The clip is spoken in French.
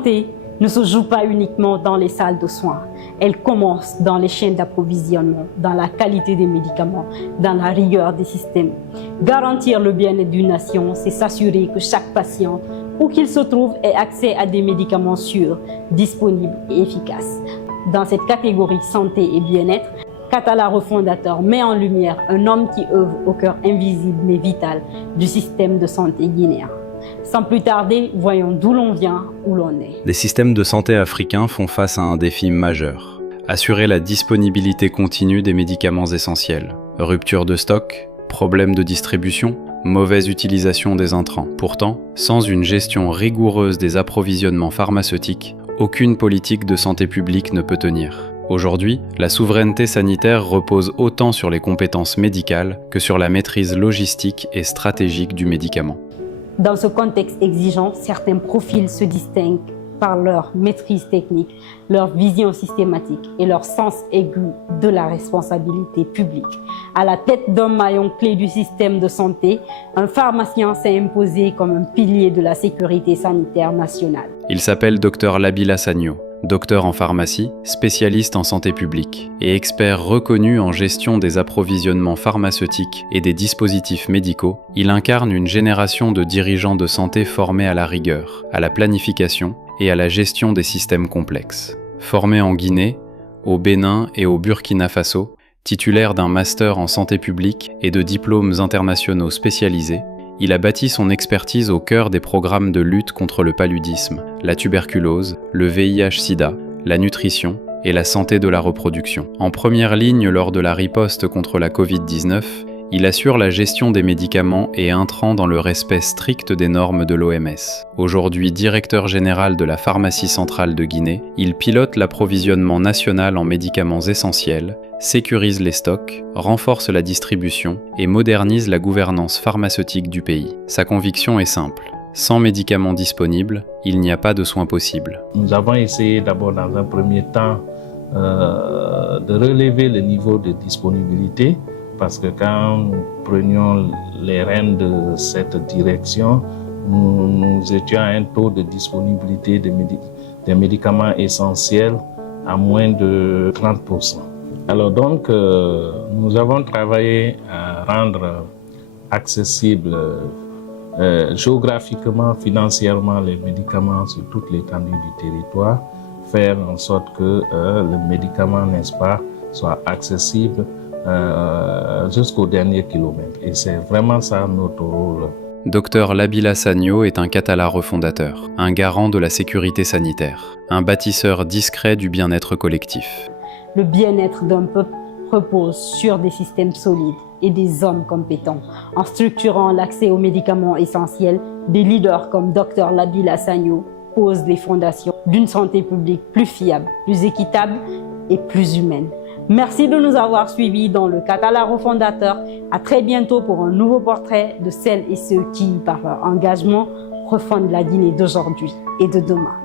santé ne se joue pas uniquement dans les salles de soins. Elle commence dans les chaînes d'approvisionnement, dans la qualité des médicaments, dans la rigueur des systèmes. Garantir le bien-être d'une nation, c'est s'assurer que chaque patient, où qu'il se trouve, ait accès à des médicaments sûrs, disponibles et efficaces. Dans cette catégorie santé et bien-être, Katala refondateur met en lumière un homme qui œuvre au cœur invisible mais vital du système de santé guinéen. Sans plus tarder, voyons d'où l'on vient, où l'on est. Les systèmes de santé africains font face à un défi majeur. Assurer la disponibilité continue des médicaments essentiels. Rupture de stock, problèmes de distribution, mauvaise utilisation des intrants. Pourtant, sans une gestion rigoureuse des approvisionnements pharmaceutiques, aucune politique de santé publique ne peut tenir. Aujourd'hui, la souveraineté sanitaire repose autant sur les compétences médicales que sur la maîtrise logistique et stratégique du médicament. Dans ce contexte exigeant, certains profils se distinguent par leur maîtrise technique, leur vision systématique et leur sens aigu de la responsabilité publique. À la tête d'un maillon clé du système de santé, un pharmacien s'est imposé comme un pilier de la sécurité sanitaire nationale. Il s'appelle Dr Labila Sagno. Docteur en pharmacie, spécialiste en santé publique et expert reconnu en gestion des approvisionnements pharmaceutiques et des dispositifs médicaux, il incarne une génération de dirigeants de santé formés à la rigueur, à la planification et à la gestion des systèmes complexes. Formé en Guinée, au Bénin et au Burkina Faso, titulaire d'un master en santé publique et de diplômes internationaux spécialisés, il a bâti son expertise au cœur des programmes de lutte contre le paludisme, la tuberculose, le VIH-Sida, la nutrition et la santé de la reproduction. En première ligne lors de la riposte contre la Covid-19, il assure la gestion des médicaments et intrants dans le respect strict des normes de l'OMS. Aujourd'hui directeur général de la pharmacie centrale de Guinée, il pilote l'approvisionnement national en médicaments essentiels, sécurise les stocks, renforce la distribution et modernise la gouvernance pharmaceutique du pays. Sa conviction est simple. Sans médicaments disponibles, il n'y a pas de soins possibles. Nous avons essayé d'abord dans un premier temps de relever le niveau de disponibilité parce que quand nous prenions les rênes de cette direction, nous étions à un taux de disponibilité des médicaments essentiels à moins de 30%. Alors donc, nous avons travaillé à rendre accessibles géographiquement, financièrement les médicaments sur toute l'étendue du territoire, faire en sorte que le médicament, n'est-ce pas, soit accessible jusqu'au dernier kilomètre. Et c'est vraiment ça notre rôle. Dr Labila Sagno est un Katala refondateur, un garant de la sécurité sanitaire, un bâtisseur discret du bien-être collectif. Le bien-être d'un peuple repose sur des systèmes solides et des hommes compétents. En structurant l'accès aux médicaments essentiels, des leaders comme Dr Labila Sagno posent les fondations d'une santé publique plus fiable, plus équitable et plus humaine. Merci de nous avoir suivis dans le Katala refondateur. À très bientôt pour un nouveau portrait de celles et ceux qui, par leur engagement, refondent la Guinée d'aujourd'hui et de demain.